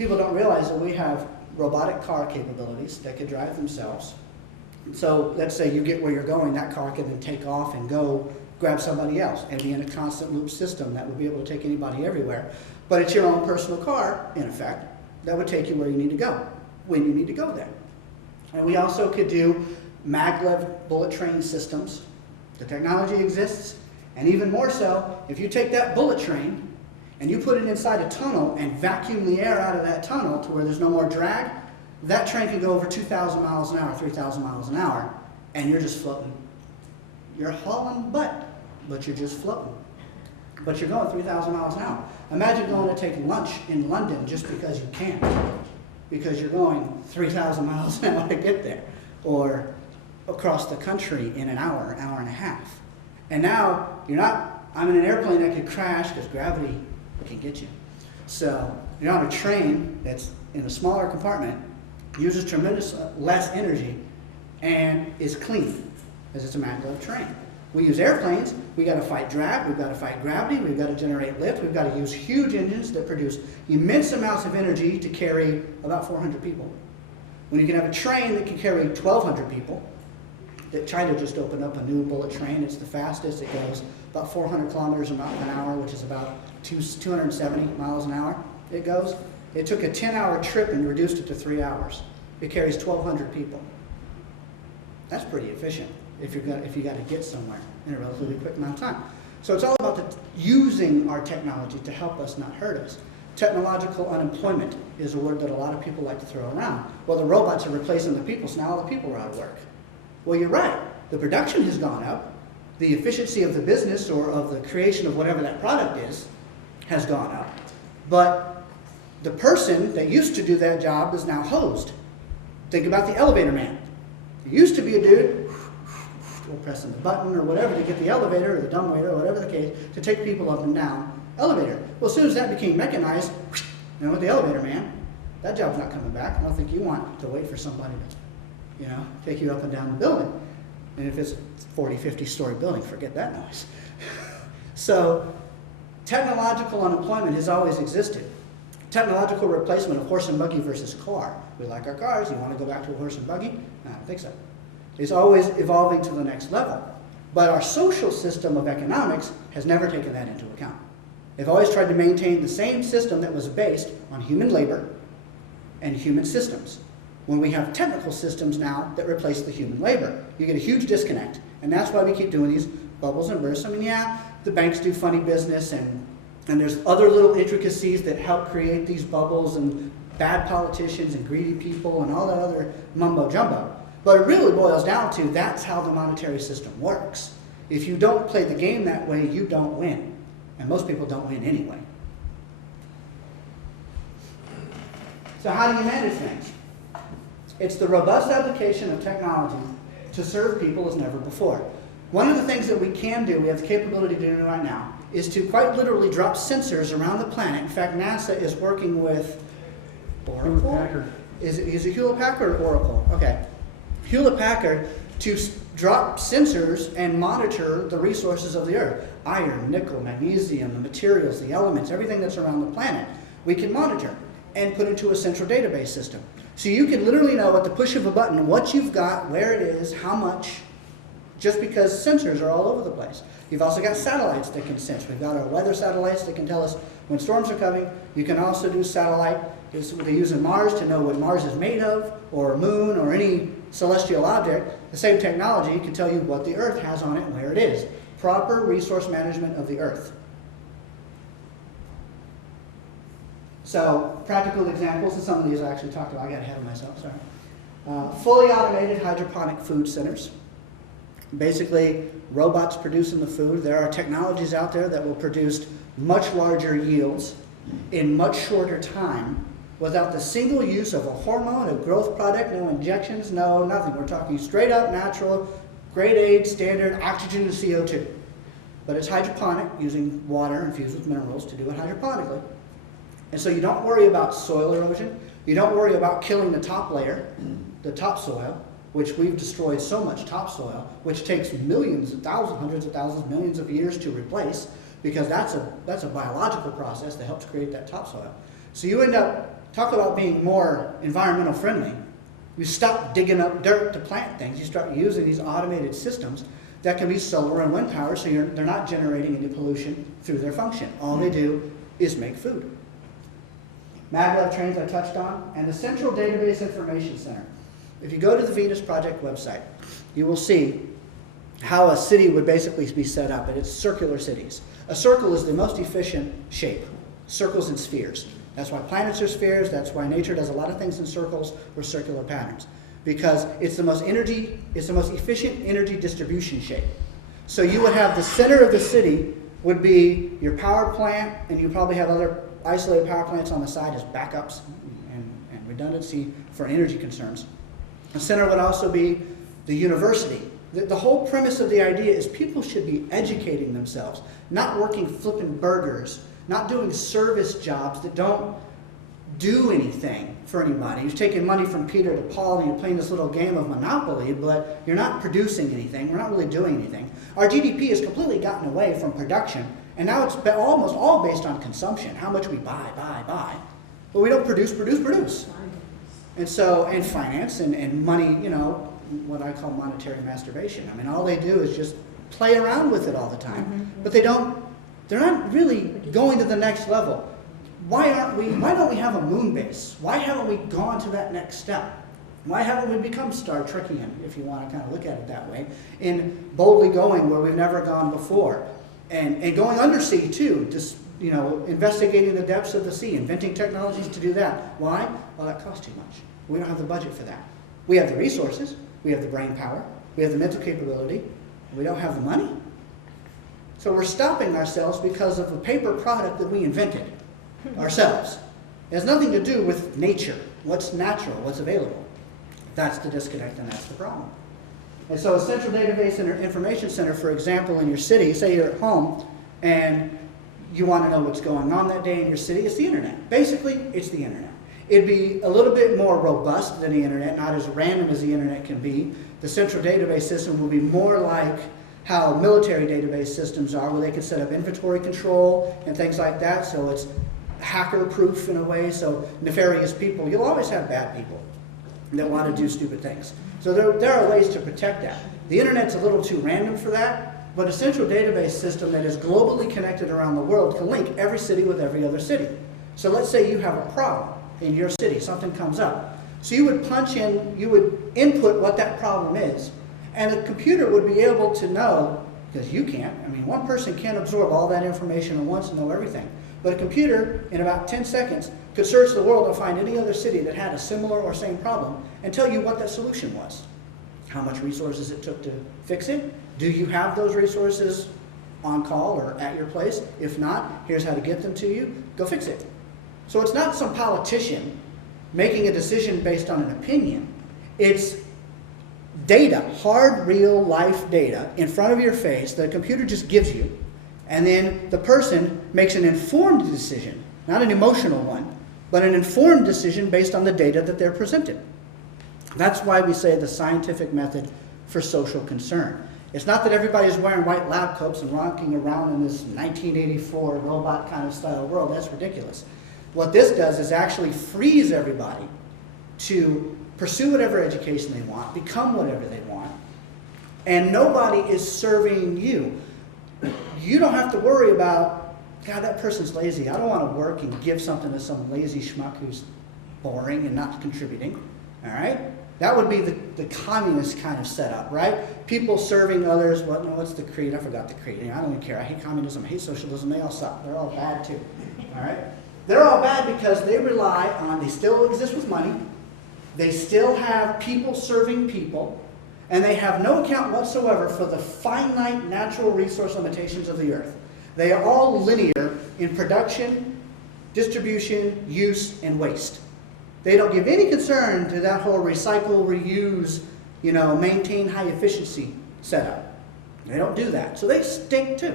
People don't realize that we have robotic car capabilities that could drive themselves. So let's say you get where you're going, that car can then take off and go grab somebody else and be in a constant loop system that would be able to take anybody everywhere. But it's your own personal car, in effect, that would take you where you need to go, when you need to go there. And we also could do maglev bullet train systems. The technology exists, and even more so, if you take that bullet train and you put it inside a tunnel and vacuum the air out of that tunnel to where there's no more drag, that train can go over 2,000 miles an hour, 3,000 miles an hour, and you're just floating. You're hauling butt, but you're just floating. But you're going 3,000 miles an hour. Imagine going to take lunch in London just because you can, because you're going 3,000 miles an hour to get there, or across the country in an hour and a half. And now, I'm in an airplane that could crash because gravity can get you. So you're on a train that's in a smaller compartment, uses tremendous less energy, and is clean, as it's a maglev train. We use airplanes, we got to fight drag, we've got to fight gravity, we've got to generate lift, we've got to use huge engines that produce immense amounts of energy to carry about 400 people. When you can have a train that can carry 1,200 people, that China just opened up a new bullet train, it's the fastest, it goes about 400 kilometers an hour, which is about 270 miles an hour it goes. It took a 10-hour trip and reduced it to 3 hours. It carries 1,200 people. That's pretty efficient if you got to get somewhere in a relatively quick amount of time. So it's all about using our technology to help us, not hurt us. Technological unemployment is a word that a lot of people like to throw around. Well, the robots are replacing the people, so now all the people are out of work. Well, you're right. The production has gone up. The efficiency of the business or of the creation of whatever that product is has gone up. But the person that used to do that job is now hosed. Think about the elevator man. There used to be a dude pressing the button or whatever to get the elevator or the dumbwaiter or whatever the case to take people up and down elevator. Well, as soon as that became mechanized, with the elevator man, that job's not coming back. I don't think you want to wait for somebody to, take you up and down the building. And if it's a 40, 50-story building, forget that noise. So technological unemployment has always existed. Technological replacement of horse and buggy versus car. We like our cars. You want to go back to a horse and buggy? No, I don't think so. It's always evolving to the next level. But our social system of economics has never taken that into account. They've always tried to maintain the same system that was based on human labor and human systems. When we have technical systems now that replace the human labor, you get a huge disconnect. And that's why we keep doing these bubbles and bursts. I mean, yeah, the banks do funny business and there's other little intricacies that help create these bubbles and bad politicians and greedy people and all that other mumbo jumbo. But it really boils down to that's how the monetary system works. If you don't play the game that way, you don't win. And most people don't win anyway. So how do you manage things? It's the robust application of technology to serve people as never before. One of the things that we can do, we have the capability to do right now, is to quite literally drop sensors around the planet. In fact, NASA is working with Oracle. Hewlett-Packard. Is it Hewlett-Packard or Oracle? Okay. Hewlett-Packard to drop sensors and monitor the resources of the Earth. Iron, nickel, magnesium, the materials, the elements, everything that's around the planet, we can monitor and put into a central database system. So you can literally know at the push of a button what you've got, where it is, how much, just because sensors are all over the place. You've also got satellites that can sense. We've got our weather satellites that can tell us when storms are coming. You can also do satellite. They use in Mars to know what Mars is made of, or a moon, or any celestial object. The same technology can tell you what the Earth has on it and where it is. Proper resource management of the Earth. So, practical examples, and some of these I actually talked about. I got ahead of myself, sorry. Fully automated hydroponic food centers. Basically, robots producing the food. There are technologies out there that will produce much larger yields in much shorter time without the single use of a hormone, a growth product, no injections, no nothing. We're talking straight up natural, grade A, standard oxygen and CO2. But it's hydroponic, using water infused with minerals to do it hydroponically. And so you don't worry about soil erosion. You don't worry about killing the top layer, the topsoil, which we've destroyed so much topsoil, which takes millions, thousands, hundreds of thousands, millions of years to replace, because that's a biological process that helps create that topsoil. So you end up talk about being more environmental friendly. You stop digging up dirt to plant things. You start using these automated systems that can be solar and wind power, so they're not generating any pollution through their function. All they do is make food. Maglev trains I touched on, and the Central Database Information Center. If you go to the Venus Project website, you will see how a city would basically be set up, and it's circular cities. A circle is the most efficient shape, circles and spheres. That's why planets are spheres, that's why nature does a lot of things in circles or circular patterns. Because it's the most efficient energy distribution shape. So you would have the center of the city would be your power plant, and you probably have other isolated power plants on the side as backups and redundancy for energy concerns. The center would also be the university. The whole premise of the idea is people should be educating themselves, not working flipping burgers, not doing service jobs that don't do anything for anybody. You're taking money from Peter to Paul and you're playing this little game of Monopoly, but you're not producing anything. We're not really doing anything. Our GDP has completely gotten away from production, and now it's almost all based on consumption, how much we buy. But we don't produce. And so, and finance and money, you know, what I call monetary masturbation. I mean, all they do is just play around with it all the time. But they're not really going to the next level. Why don't we have a moon base? Why haven't we gone to that next step? Why haven't we become Star Trekian, if you want to kind of look at it that way, in boldly going where we've never gone before? And going undersea too, just, you know, investigating the depths of the sea, inventing technologies to do that. Why? Well, that costs too much. We don't have the budget for that. We have the resources, we have the brain power, we have the mental capability, we don't have the money. So we're stopping ourselves because of a paper product that we invented ourselves. It has nothing to do with nature, what's natural, what's available. That's the disconnect, and that's the problem. And so a central database and information center, for example, in your city, say you're at home and you want to know what's going on that day in your city, it's the internet. Basically, it's the internet. It'd be a little bit more robust than the internet, not as random as the internet can be. The central database system will be more like how military database systems are, where they can set up inventory control and things like that, so it's hacker-proof in a way, so nefarious people. You'll always have bad people that want to do stupid things. So there are ways to protect that. The internet's a little too random for that, but a central database system that is globally connected around the world can link every city with every other city. So let's say you have a problem in your city, something comes up. So you would punch in, you would input what that problem is, and a computer would be able to know, because you can't, I mean, one person can't absorb all that information at once and know everything. But a computer, in about 10 seconds, could search the world and find any other city that had a similar or same problem and tell you what that solution was. How much resources it took to fix it? Do you have those resources on call or at your place? If not, here's how to get them to you. Go fix it. So it's not some politician making a decision based on an opinion. It's data, hard, real life data in front of your face that a computer just gives you. And then the person makes an informed decision, not an emotional one, but an informed decision based on the data that they're presented. That's why we say the scientific method for social concern. It's not that everybody's wearing white lab coats and rocking around in this 1984 robot kind of style world. That's ridiculous. What this does is actually frees everybody to pursue whatever education they want, become whatever they want, and nobody is serving you. You don't have to worry about, God, that person's lazy. I don't want to work and give something to some lazy schmuck who's boring and not contributing. All right? That would be the communist kind of setup, right? People serving others. What's the creed? I forgot the creed. I don't even care. I hate communism. I hate socialism. They all suck. They're all bad too. All right? They're all bad because they rely on, they still exist with money. They still have people serving people. And they have no account whatsoever for the finite natural resource limitations of the earth. They are all linear in production, distribution, use, and waste. They don't give any concern to that whole recycle, reuse, maintain high efficiency setup. They don't do that. So they stink too.